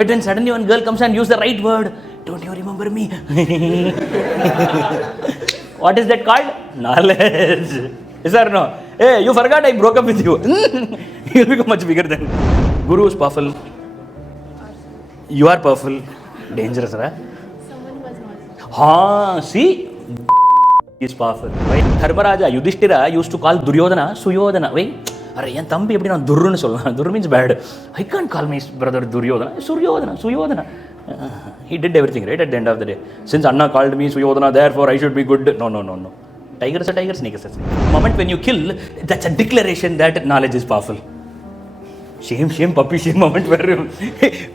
But when suddenly one girl comes and uses the right word, don't you remember me? What is that called? Knowledge. Is there no? Hey, you forgot I broke up with you. You'll become much bigger then. Guru is powerful. You are powerful. Dangerous, right? Someone was not. See? Is powerful. Right? Dharmaraja Yudhishthira used to call Duryodhana Suyodhana. Wait. Arey, thambi eppadi na Durru nu solla. Durru means bad. I can't call my brother Duryodhana. Suryodhana, Suyodhana. He did everything, right, at the end of the day. Since Anna called me Suyodhana, therefore I should be good. No. Tiger is a tiger, snake is a snake. The moment when you kill, that's a declaration that knowledge is powerful. Shame, puppy shame moment where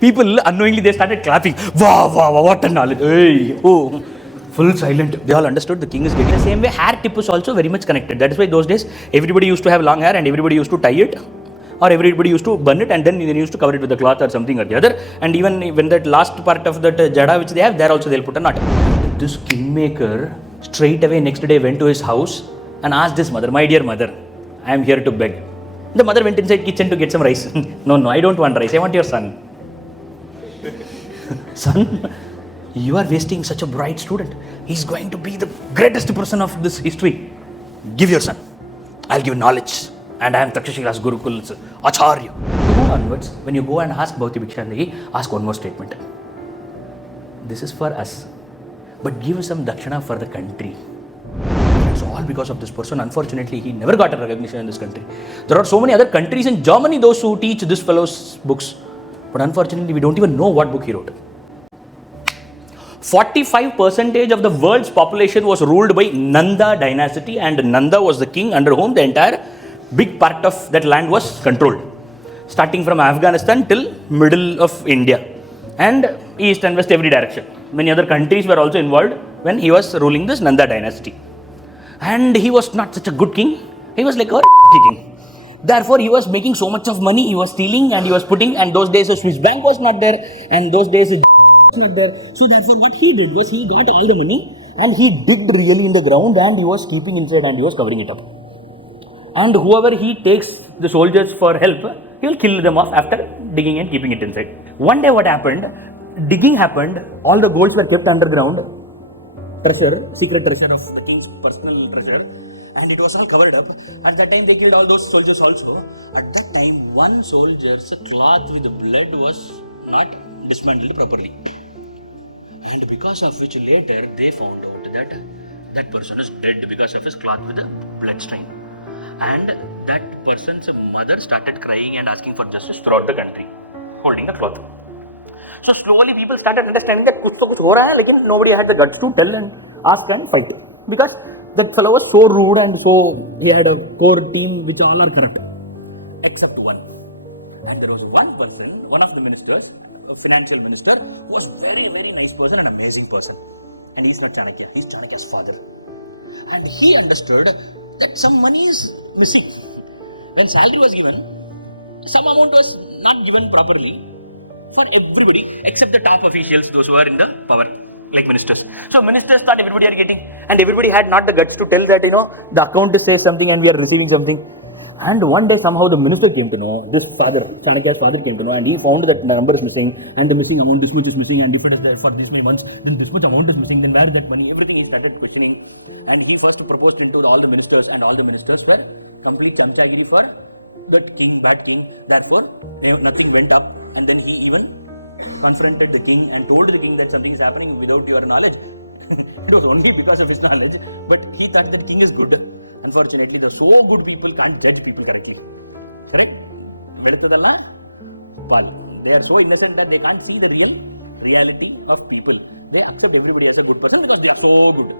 people unknowingly they started clapping. Wow, what a knowledge. Hey, oh. Full silent. They all understood the king is getting. The same way, hair tip is also very much connected. That is why those days everybody used to have long hair and everybody used to tie it, or everybody used to burn it and then they used to cover it with a cloth or something or the other. And even when that last part of that jada which they have, there also they'll put a knot. This kingmaker straight away next day went to his house and asked his mother, "My dear mother, I am here to beg." The mother went inside kitchen to get some rice. No, I don't want rice. I want your son. Son? You are wasting such a bright student. He's going to be the greatest person of this history. Give your son. I'll give knowledge. And I am Takshashila's Gurukul's Acharya. Onwards, when you go and ask Bhauti Bhikshandagi, ask one more statement. This is for us. But give some dakshana for the country. It's all because of this person. Unfortunately, he never got a recognition in this country. There are so many other countries in Germany, those who teach this fellow's books. But unfortunately, we don't even know what book he wrote. 45% of the world's population was ruled by Nanda dynasty, and Nanda was the king under whom the entire big part of that land was controlled, starting from Afghanistan till middle of India and east and west every direction. Many other countries were also involved when he was ruling this Nanda dynasty. And he was not such a good king. He was like a king. Therefore, he was making so much of money, he was stealing and he was putting, and those days a Swiss bank was not there, and those days a not there. So therefore what he did was he got all the money and he digged really in the ground and he was keeping inside and he was covering it up. And whoever he takes the soldiers for help, he will kill them off after digging and keeping it inside. One day what happened, digging happened, all the golds were kept underground, treasure, secret treasure of the king's personal treasure, and it was all covered up. At that time they killed all those soldiers also. At that time one soldier's cloth with blood was not dismantled properly. And because of which later they found out that that person is dead because of his cloth with a blood stain. And that person's mother started crying and asking for justice throughout the country, holding the cloth. So slowly people started understanding that kuch to kuch ho raha hai, lekin nobody had the guts to tell and ask and fight. Because that fellow was so rude and so he had a core team which all are corrupt, except one. And there was one person, one of the ministers, a financial minister, who was very, very nice person and amazing person. And he's not Chanakya, he's Chanakya's father. And he understood that some money is missing. When salary was given, some amount was not given properly for everybody except the top officials, those who are in the power, like ministers. So ministers thought everybody are getting, and everybody had not the guts to tell that, the account says something and we are receiving something. And one day somehow the minister came to know, this father, Chanakya's father came to know, and he found that the number is missing and the missing amount, this much is missing, and if it is there for this many months, then this much amount is missing, then where is that money? Everything he started questioning. And he first proposed into all the ministers, and all the ministers were complete chamchagiri for that king, bad king. Therefore, nothing went up. And then he even confronted the king and told the king that something is happening without your knowledge. It was only because of his knowledge, but he thought that king is good. Unfortunately, the so good people can't judge people correctly. Correct? They are so innocent that they can't see the real reality of people. They accept everybody as a good person because they are so good.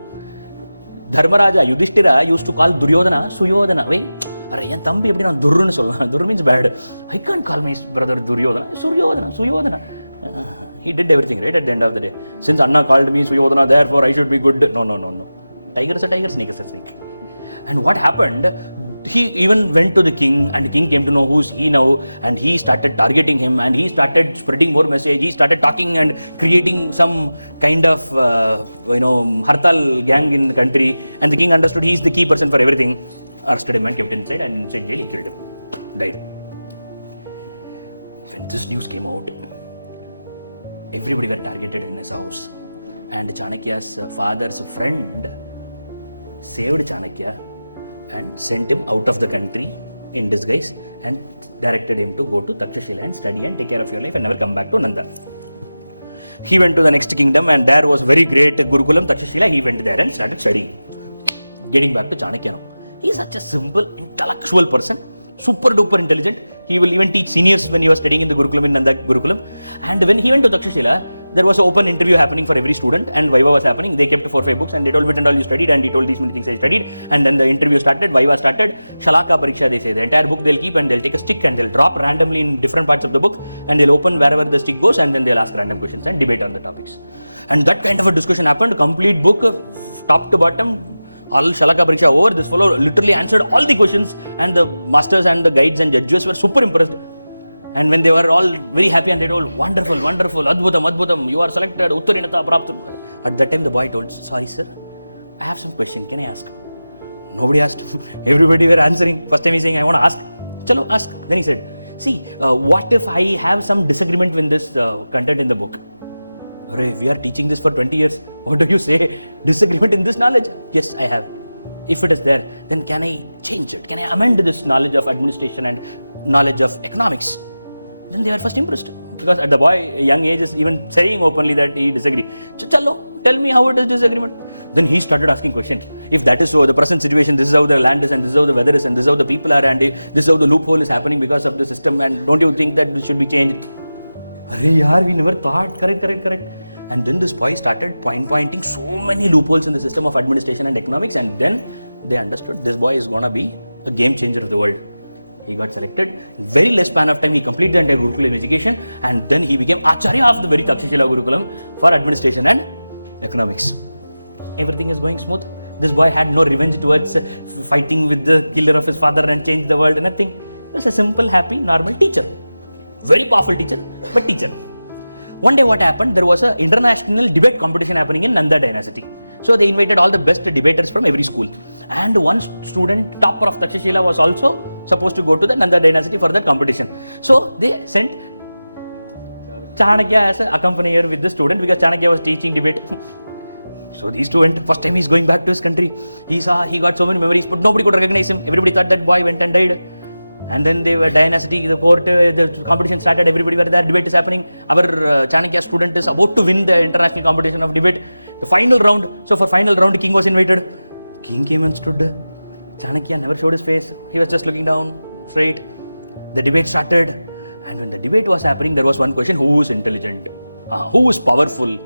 Dharmaraja Yudhishthira used to call Duryodhana Suyodhana. Wait, arey, thambi eppadi na Durru nu solla. Durru means bad. I can't call my brother Duryodhana. Suryodhana, Suyodhana. He did everything, right, at the end of the day. Since Anna called me Suyodhana, therefore I should be good. No. Tiger is a tiger, snake is a snake. And what happened, he even went to the king, and the king came to know who's he now, and he started targeting him, and he started spreading more message. He started talking and creating some kind of hartal gang in the country, and the king understood he is the key person for everything. Arrested him and kept inside, and inside jail he killed him, died. When this news came out, everybody were targeted in his house. And Chanakya's father's friend saved Chanakya and sent him out of the country in disguise and directed him to go to Takshashila and study and take care of your life and never come back to Nanda. He went to the next kingdom and there was very great Gurukulam, Takshashila. He went there and started studying. Getting back to Chanakya now. He is such a simple, intellectual person, super duper intelligent. He will even teach seniors when he was studying in the Gurukulam in Nanda Gurukulam. And when he went to Takshashila, there was an open interview happening for every student and Viva was happening. They kept 4-5 books and they told which and all you studied, and he told these many things I studied. And then the interview started, Viva started, Shalaka Pariksha they say. The entire book they'll keep and they'll take a stick and they'll drop randomly in different parts of the book and they'll open wherever the stick goes and then they'll ask random questions and debate on the topics. And that kind of a discussion happened, complete book, top to bottom. All Shalaka Pariksha over, this fellow literally answered all the questions and the masters and the guides and judges were super impressed. And when they were all very happy and they told, wonderful, wonderful, adbhutam, adbhutam, you are selected, uttarinata prapta. At that time the boy told, sorry sir, I have some question, can I ask? Nobody asked. Everybody were answering. First time he's saying, I want to ask. Chalo, ask. Then he said, see, what if I have some disagreement with this content in the book? We are teaching this for 20 years. What do you say? Disagreement in this knowledge? Yes, I have. If it is there, then can I change it? Can I amend this knowledge of administration and knowledge of economics? Then they were first impressed. Because at the boy, a young age, is even saying openly that he disagrees. Chalo, tell me how it is disagreement. Then he started asking questions. If that is so, the present situation, this is how the land is and this is how the weather is and this is how the people are and this is how the loophole is happening because of the system, and don't you think that this should be changed? We never thought, correct. And then this boy started pointing so many loopholes in the system of administration and economics, and then they understood this boy is going to be a game changer of the world. He got selected. In very less span of time, he completed the entire Gurukulam education, and then he became Acharya of the very Takshashila Gurukulam for administration and economics. Everything is going smooth. This boy had no revenge towards fighting with the killer of his father and change the world, nothing. He was a simple, happy, normal teacher. Very powerful teacher, but teacher. One day what happened, there was an international debate competition happening in Nanda dynasty. So they invited all the best debaters from every school. And one student, topper of Takshashila, was also supposed to go to the Nanda dynasty for that competition. So they sent Chanakya as an accompanier with the student because Chanakya was teaching debate. So these two went, first time he's going back to his country. He got so many memories, but nobody could recognize him. Everybody thought that boy went and died. And then they were dynasty, the court, the competition started, everybody were there, debate is happening. Our Chanakya student is about to win the international competition of debate. The final round, so for final round, king was invited. King came and stood. Chanakya never showed his face. He was just looking down, straight. The debate started. And when the debate was happening, there was one question, who is intelligent? Who is powerful?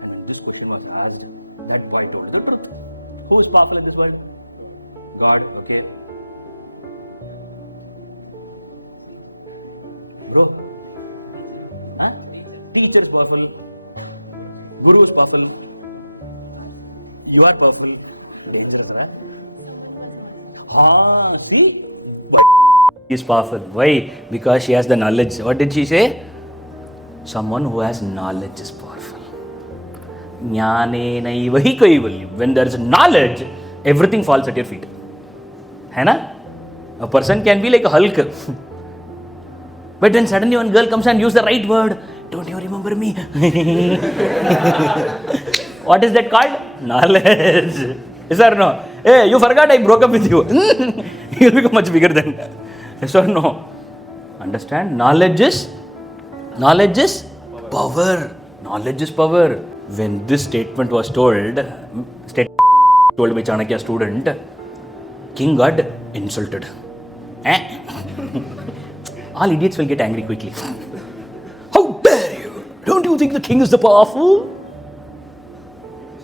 And when this question was asked, that boy told the truth. Who is powerful in this world? God, okay. Bro, teacher is powerful, guru is powerful, you are powerful, dangerous, right? Someone was not. See, why is powerful? Why? Because she has the knowledge. What did she say? Someone who has knowledge is powerful. When there is knowledge, everything falls at your feet. Hai na? A person can be like a Hulk. But then suddenly one girl comes and uses the right word. Don't you remember me? What is that called? Knowledge. Yes or no? Hey, you forgot I broke up with you. You'll become much bigger than that. Yes or no? Understand? Knowledge is power. Knowledge is power. When this statement was told by Chanakya student, king got insulted. All idiots will get angry quickly. How dare you? Don't you think the king is the powerful?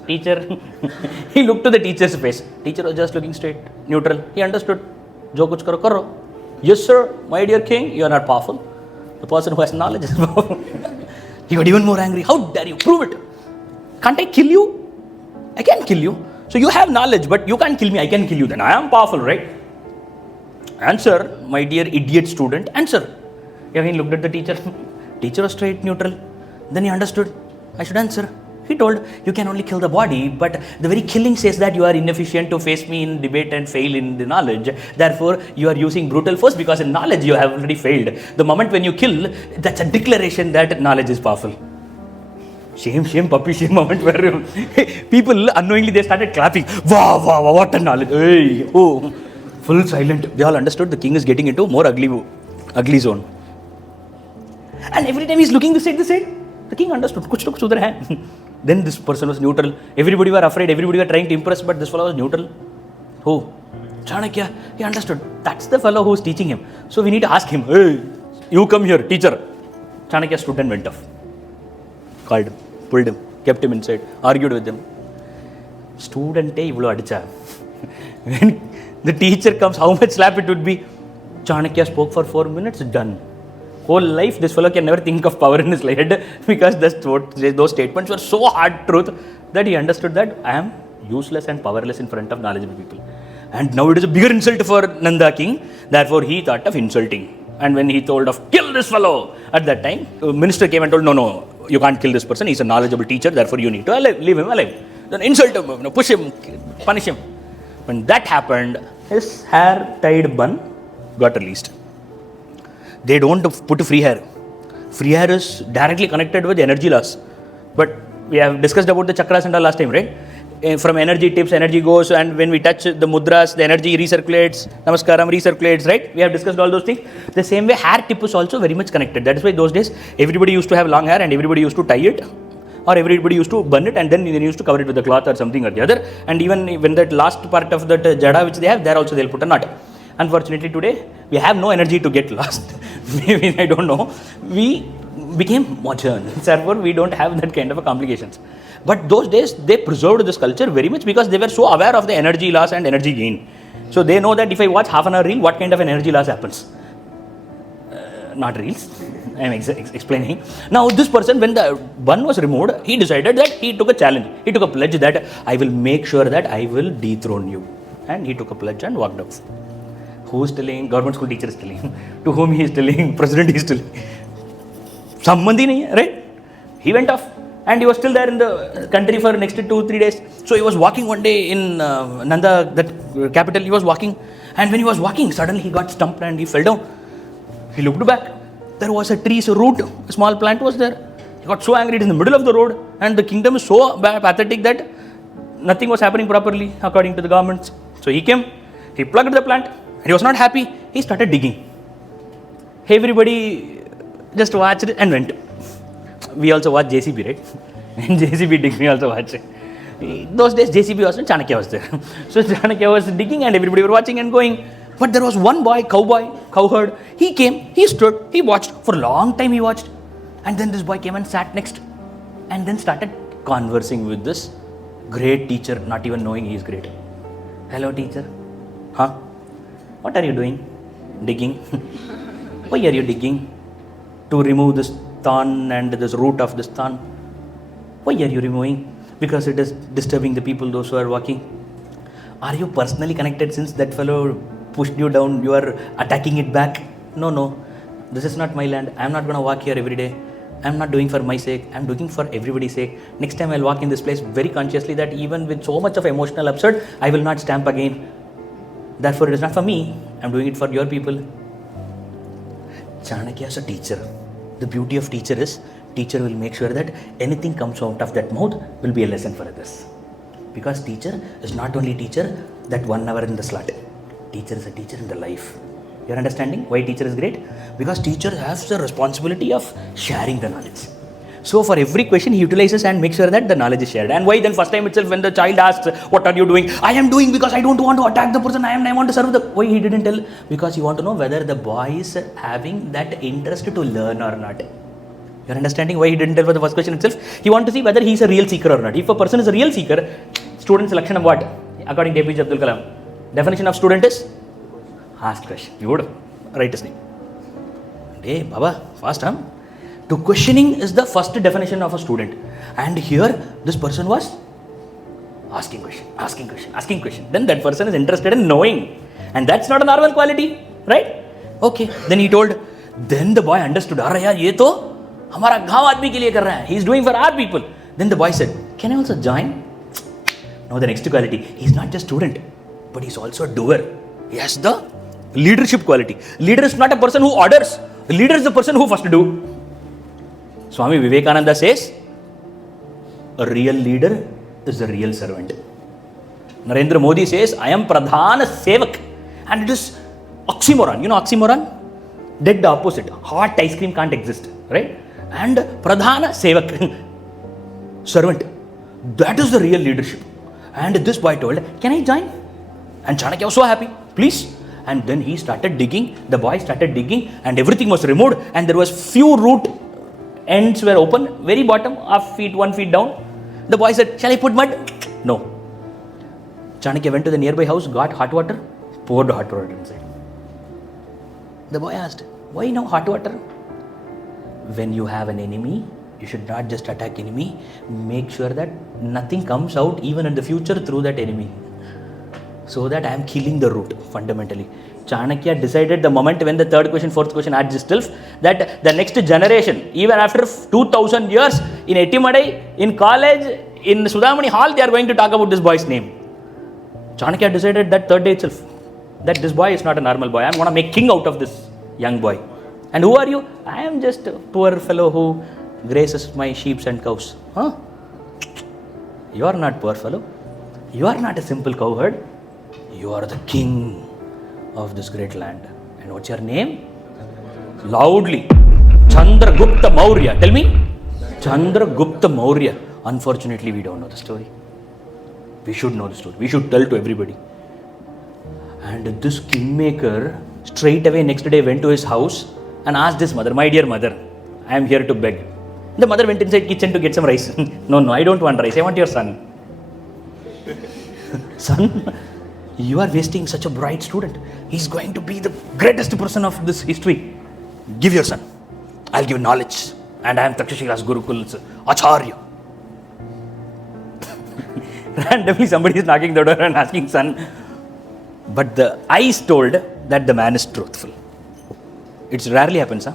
Teacher, he looked to the teacher's face. Teacher was just looking straight, neutral. He understood. Jo kuch karo karo. Yes sir, my dear king, you are not powerful. The person who has knowledge is powerful. He got even more angry. How dare you? Prove it. Can't I kill you? I can kill you. So you have knowledge, but you can't kill me. I can kill you. Then I am powerful, right? Answer, my dear idiot student, answer. He looked at the teacher. Teacher was straight, neutral. Then he understood. I should answer. He told, you can only kill the body, but the very killing says that you are inefficient to face me in debate and fail in the knowledge. Therefore, you are using brutal force because in knowledge you have already failed. The moment when you kill, that's a declaration that knowledge is powerful. Shame, puppy shame moment where people unknowingly they started clapping. Wow, wow, wow, what a knowledge. Hey, oh, full silent. They all understood the king is getting into more ugly zone. And every time he's looking this side, the king understood. Kuch to kuch udhar hai. Then this person was neutral. Everybody were afraid, everybody were trying to impress, but this fellow was neutral. Who? Chanakya. He understood. That's the fellow who's teaching him. So we need to ask him, hey, you come here, teacher. Chanakya stood and went off. Called him, pulled him, kept him inside, argued with him. Student ivlo adicha. When the teacher comes, how much slap it would be? Chanakya spoke for 4 minutes, done. Whole life, this fellow can never think of power in his head because those statements were so hard truth that he understood that I am useless and powerless in front of knowledgeable people. And now it is a bigger insult for Nanda king, therefore he thought of insulting. And when he told of kill this fellow, at that time, the minister came and told, no, you can't kill this person, he's a knowledgeable teacher, therefore you need to leave him alive. Then insult him, push him, punish him. When that happened, his hair tied bun got released. They don't put free hair. Free hair is directly connected with energy loss. But we have discussed about the chakras and all last time, right? From energy tips, energy goes, and when we touch the mudras, the energy recirculates, namaskaram recirculates, right? We have discussed all those things. The same way, hair tip is also very much connected. That is why those days, everybody used to have long hair and everybody used to tie it, or everybody used to bun it and then they used to cover it with a cloth or something or the other. And even when that last part of that jada which they have, there also they'll put a knot. Unfortunately today, we have no energy to get lost. Maybe, I don't know. We became modern. Therefore, we don't have that kind of complications. But those days, they preserved this culture very much because they were so aware of the energy loss and energy gain. So they know that if I watch half an hour reel, what kind of an energy loss happens? Not reels. I am explaining. Now, this person, when the bun was removed, he decided that he took a challenge. He took a pledge that I will make sure that I will dethrone you. And he took a pledge and walked off. Who is telling? Government school teacher is telling. To whom he is telling? President is telling. Sambandhi nahi hai, right? He went off. And he was still there in the country for next 2-3 days. So he was walking one day in Nanda, that capital, he was walking. And when he was walking, suddenly he got stumped and he fell down. He looked back. There was a tree's root, a small plant was there. He got so angry, it is in the middle of the road. And the kingdom is so pathetic that nothing was happening properly according to the governments. So he came, he plugged the plant. And he was not happy. He started digging. Everybody just watched it and went. We also watched JCB, right? In JCB dig, we also watched. Those days JCB was and Chanakya was there. So Chanakya was digging and everybody were watching and going. But there was one boy, cowherd. He came, he stood, he watched. For a long time he watched. And then this boy came and sat next. And then started conversing with this great teacher, not even knowing he is great. Hello teacher. Huh? What are you doing? Digging. Why are you digging? To remove this thorn and this root of this thorn. Why are you removing? Because it is disturbing the people, those who are walking. Are you personally connected since that fellow pushed you down? You are attacking it back? No. This is not my land. I am not going to walk here every day. I am not doing for my sake. I am doing for everybody's sake. Next time I will walk in this place very consciously that even with so much of emotional upset, I will not stamp again. Therefore, it is not for me. I am doing it for your people. Chanakya is a teacher. The beauty of teacher is, teacher will make sure that anything comes out of that mouth will be a lesson for others. Because teacher is not only teacher that 1 hour in the slot. Teacher is a teacher in the life. You are understanding why teacher is great? Because teacher has the responsibility of sharing the knowledge. So for every question he utilizes and makes sure that the knowledge is shared. And why then first time itself when the child asks, what are you doing? I am doing because I don't want to attack the person. I want to serve the... Why he didn't tell? Because he want to know whether the boy is having that interest to learn or not. You are understanding why he didn't tell for the first question itself? He want to see whether he is a real seeker or not. If a person is a real seeker, student selection of what? According to APJ Abdul Kalam. Definition of student is? Ask question. You would write his name. Hey, Baba, fast, huh? To questioning is the first definition of a student. And here, this person was asking question. Then that person is interested in knowing. And that's not a normal quality, right? Okay. Then he told, then the boy understood, "Arre yaar, ye to hamara gaon aadmi ke liye kar raha hai. He's doing for our people." Then the boy said, "Can I also join?" Now the next quality, he's not just student, but he's also a doer. He has the leadership quality. Leader is not a person who orders. The leader is the person who first do. Swami Vivekananda says, A real leader is a real servant. Narendra Modi says, I am Pradhana Sevak. And it is oxymoron. You know oxymoron? Dead opposite. Hot ice cream can't exist. Right? And Pradhana Sevak. Servant. That is the real leadership. And this boy told, can I join? And Chanakya was so happy. Please. And then he started digging. The boy started digging and everything was removed. And there was few root ends were open. Very bottom, half feet, 1 feet down. The boy said, shall I put mud? No. Chanakya went to the nearby house, got hot water, poured hot water inside. The boy asked, why no hot water? When you have an enemy, you should not just attack enemy. Make sure that nothing comes out even in the future through that enemy. So that I am killing the root, fundamentally. Chanakya decided the moment when the third question, fourth question adds itself, that the next generation, even after 2000 years, in Etimadai, in college, in Sudhamani Hall, they are going to talk about this boy's name. Chanakya decided that third day itself, that this boy is not a normal boy. I am going to make king out of this young boy. And who are you? I am just a poor fellow who graces my sheep and cows. Huh? You are not poor fellow. You are not a simple cowherd. You are the king of this great land. And what's your name? Loudly. Chandragupta Maurya. Tell me. Chandragupta Maurya. Unfortunately, we don't know the story. We should know the story. We should tell to everybody. And this kingmaker straight away next day went to his house and asked his mother, my dear mother, I am here to beg. The mother went inside kitchen to get some rice. No, I don't want rice. I want your son. Son, you are wasting such a bright student. He's going to be the greatest person of this history. Give your son. I'll give knowledge. And I am Takshashila's Gurukul's Acharya. Randomly somebody is knocking the door and asking son. But the eyes told that the man is truthful. It rarely happens, huh?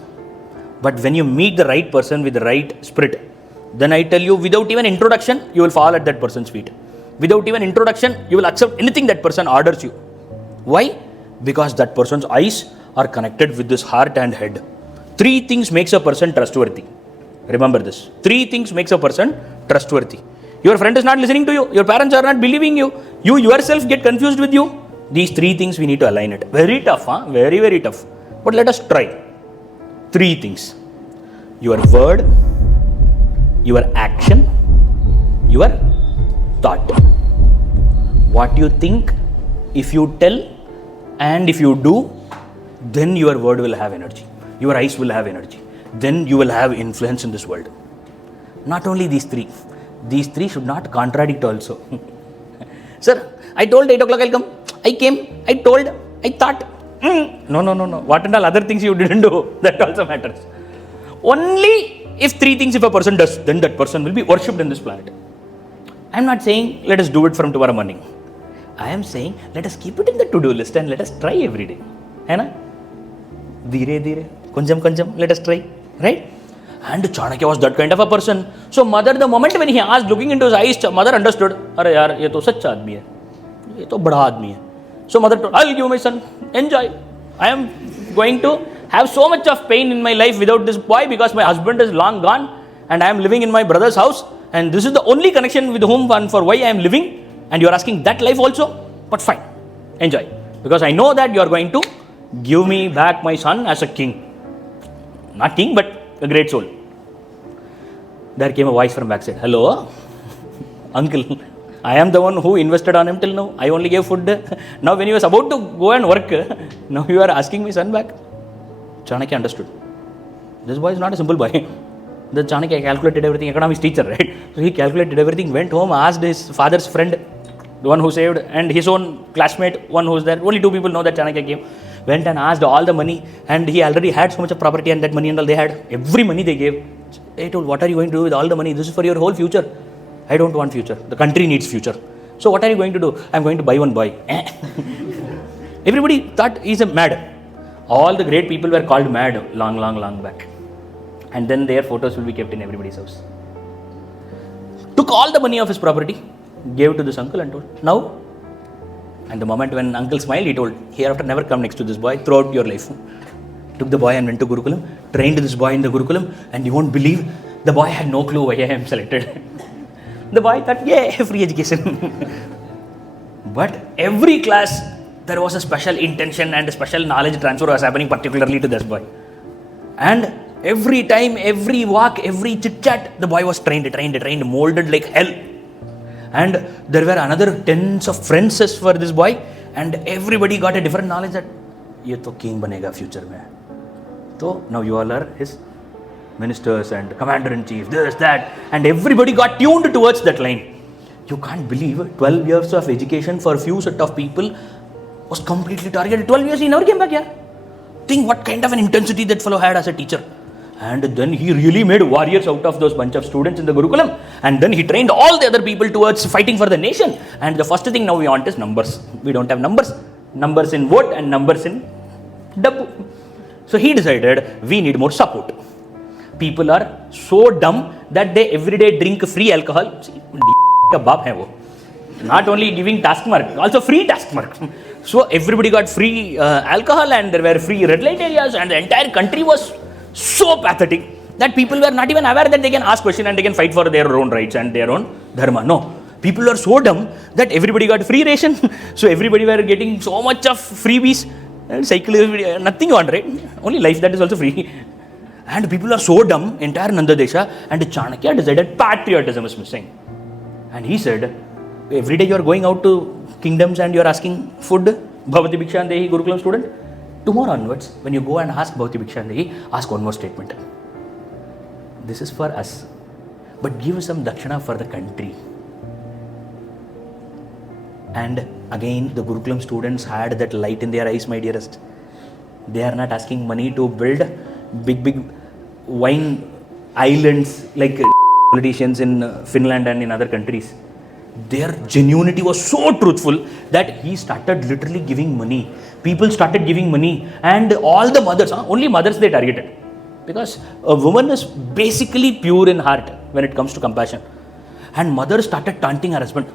But when you meet the right person with the right spirit, then I tell you, without even introduction, you will fall at that person's feet. Without even introduction, you will accept anything that person orders you. Why? Because that person's eyes are connected with this heart and head. 3 things makes a person trustworthy. Remember this. 3 things makes a person trustworthy. Your friend is not listening to you. Your parents are not believing you. You yourself get confused with you. These 3 things we need to align it. Very tough, huh? Very, very tough. But let us try. 3 things. Your word, your action, your thought. What you think, if you tell and if you do, then your word will have energy. Your eyes will have energy. Then you will have influence in this world. Not only these 3. These 3 should not contradict also. Sir, I told 8 o'clock I'll come. I came, I told, I thought. No. What and all other things you didn't do, that also matters. Only if 3 things if a person does, then that person will be worshipped in this planet. I am not saying let us do it from tomorrow morning. I am saying let us keep it in the to-do list and let us try every day. Hai na? Dheere, konjam, let us try. Right? And Chanakya was that kind of a person. So mother, the moment when he asked, looking into his eyes, mother understood, Are yaar, ye to sacha aadmi hai. Ye to bada aadmi hai. So mother told, I'll give my son, enjoy. I am going to have so much of pain in my life without this boy because my husband is long gone and I am living in my brother's house and this is the only connection with whom and for why I am living and you are asking that life also, but fine, enjoy. Because I know that you are going to give me back my son as a king. Not king, but a great soul. There came a voice from backside. Hello, uncle. I am the one who invested on him till now. I only gave food. Now when he was about to go and work, now you are asking my son back. Chanakya understood. This boy is not a simple boy. The Chanakya calculated everything, economics teacher, right? So he calculated everything, went home, asked his father's friend, the one who saved, and his own classmate, one who was there. Only 2 people know that Chanakya came. Went and asked all the money, and he already had so much of property and that money and all they had. Every money they gave. They told, what are you going to do with all the money? This is for your whole future. I don't want future. The country needs future. So what are you going to do? I am going to buy one boy. Everybody thought he's a mad. All the great people were called mad long back. And then their photos will be kept in everybody's house. Took all the money of his property, gave to this uncle and told, now. And the moment when uncle smiled, he told, hereafter never come next to this boy throughout your life. Took the boy and went to Gurukulam, trained this boy in the Gurukulam, and you won't believe, the boy had no clue why I am selected. The boy thought, yeah, free education. But every class, there was a special intention and a special knowledge transfer was happening particularly to this boy. And every time, every walk, every chit-chat, the boy was trained, molded like hell. And there were another tens of friends for this boy, and everybody got a different knowledge that, ye to king banega future mein. So now you all are his ministers and commander-in-chief, this, that, and everybody got tuned towards that line. You can't believe 12 years of education for a few set of people was completely targeted. 12 years he never came back here. Think what kind of an intensity that fellow had as a teacher. And then he really made warriors out of those bunch of students in the Gurukulam. And then he trained all the other people towards fighting for the nation. And the first thing now we want is numbers. We don't have numbers. Numbers in vote and numbers in dabbu. So he decided we need more support. People are so dumb that they every day drink free alcohol. See, not only giving task mark, also free task mark. So everybody got free alcohol and there were free red light areas and the entire country was so pathetic that people were not even aware that they can ask questions and they can fight for their own rights and their own dharma. No. People are so dumb that everybody got free ration. So everybody were getting so much of freebies. Cycle, nothing on, right? Only life that is also free. And people are so dumb, entire Nanda Desha, and Chanakya decided patriotism is missing. And he said, every day you are going out to kingdoms and you are asking food, Bhavati Bhikshandehi, Gurukulam student. Tomorrow onwards, when you go and ask Bhavati Bhikshandehi, ask one more statement. This is for us, but give some dakshana for the country. And again, the Gurukulam students had that light in their eyes, my dearest. They are not asking money to build big wine islands like politicians in Finland and in other countries. Their genuinity was so truthful that he started literally giving money. People started giving money, and all the mothers, only mothers they targeted. Because a woman is basically pure in heart when it comes to compassion. And mother started taunting her husband.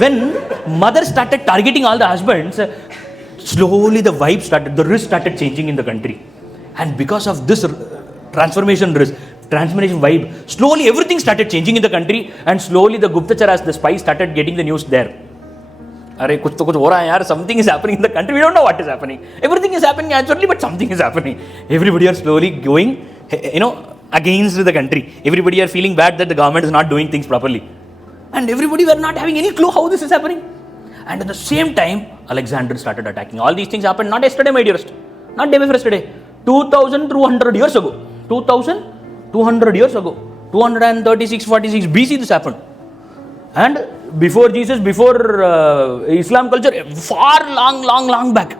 When mother started targeting all the husbands, slowly the vibe started, the risk started changing in the country. And because of this transformation vibe, slowly everything started changing in the country, and slowly the Guptacharas, the spies, started getting the news there. Something is happening in the country, we don't know what is happening. Everything is happening naturally, but something is happening. Everybody are slowly going, against the country. Everybody are feeling bad that the government is not doing things properly. And everybody were not having any clue how this is happening. And at the same time, Alexander started attacking. All these things happened not yesterday, my dearest. Not day before yesterday. 2,200 years ago. 2,200 years ago. 236, 46 BC this happened. And before Jesus, before Islam culture, far long back.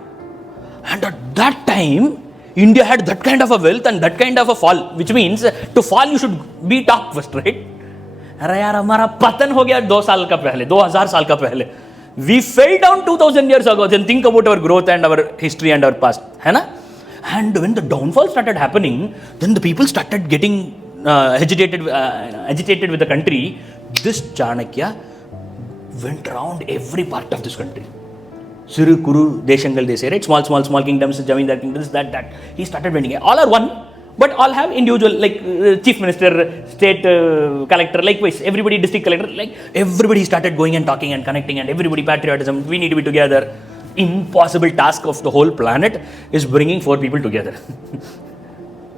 And at that time, India had that kind of a wealth and that kind of a fall, which means to fall you should be top first, right? अरे यार हमारा पतन हो गया 2 साल का पहले, 2000 साल का पहले. We fell down 2000 years ago. Then think about our growth and our history and our past, है ना? And when the downfall started happening, then the people started getting agitated with the country. This Chanakya went around every part of this country. Siru Kuru Deshangal, they say, right? Small kingdoms, Jamindar kingdoms, that. He started winning. All are one, but all have individual, like chief minister, state collector, likewise, everybody district collector, like everybody started going and talking and connecting, and everybody patriotism, we need to be together. Impossible task of the whole planet is bringing 4 people together.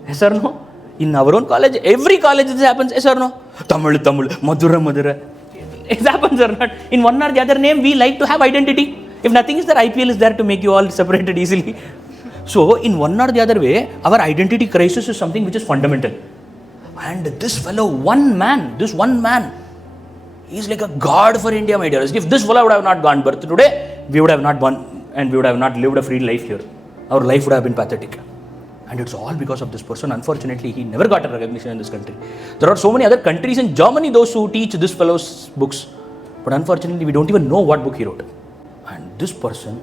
Yes or no? In our own college, every college this happens, yes or no? Tamil, Madura. It happens or not? In one or the other name, we like to have identity. If nothing is there, IPL is there to make you all separated easily. So, in one or the other way, our identity crisis is something which is fundamental. And this fellow, this one man, is like a god for India, my dearest. If this fellow would have not gone birth today, we would have not born and we would have not lived a free life here. Our life would have been pathetic. And it's all because of this person. Unfortunately, he never got a recognition in this country. There are so many other countries in Germany, those who teach this fellow's books. But unfortunately, we don't even know what book he wrote. And this person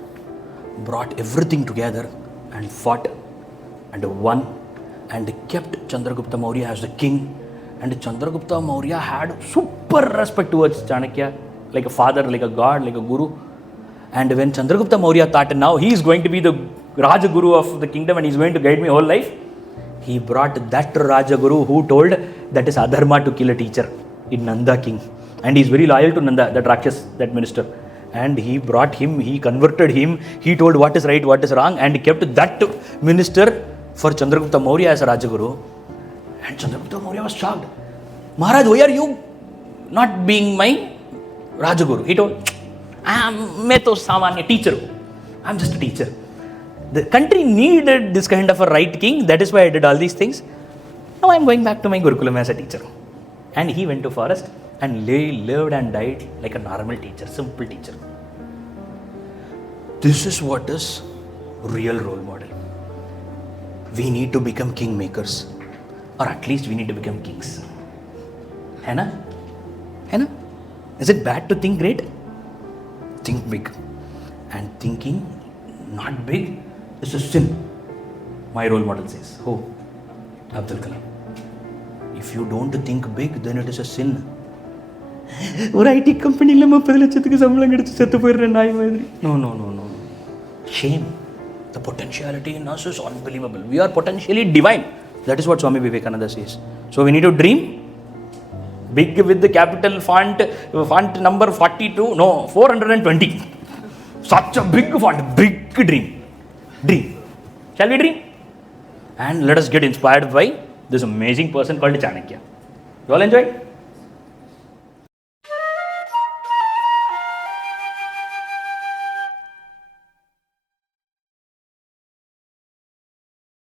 brought everything together and fought and won and kept Chandragupta Maurya as the king. And Chandragupta Maurya had super respect towards Chanakya, like a father, like a god, like a guru. And when Chandragupta Maurya thought now he is going to be the Raja Guru of the kingdom and he is going to guide me whole life, He brought that Rajaguru who told that is adharma to kill a teacher in Nanda king. And he is very loyal to Nanda, that Rakshas, that minister. And he brought him, he converted him, he told what is right, what is wrong, and he kept that minister for Chandragupta Maurya as a Rajaguru. And Chandragupta Maurya was shocked. Maharaj, why are you not being my Rajaguru? He told, मैं तो सामान्य teacher हूँ. I'm just a teacher. The country needed this kind of a right king. That is why I did all these things. Now I'm going back to my Gurukulam as a teacher. And he went to forest and lived and died like a normal teacher, simple teacher. This is what is real role model. We need to become kingmakers, or at least we need to become kings. है ना? है ना? Is it bad to think great? Think big. And thinking not big is a sin. My role model says. Who? Abdul Kalam. If you don't think big, then it is a sin. ஒரு ID கம்பெனியில் 30 லட்சத்துக்கு சம்பளம் கிடைச்சி செத்து போயிடுற நாய் மாதிரி. No. Shame. The potentiality in us is unbelievable. We are potentially divine. That is what Swami Vivekananda says. So we need to dream big with the capital font number 42, no, 420. Such a big font, big dream. Dream. Shall we dream? And let us get inspired by this amazing person called Chanakya. You all enjoyed?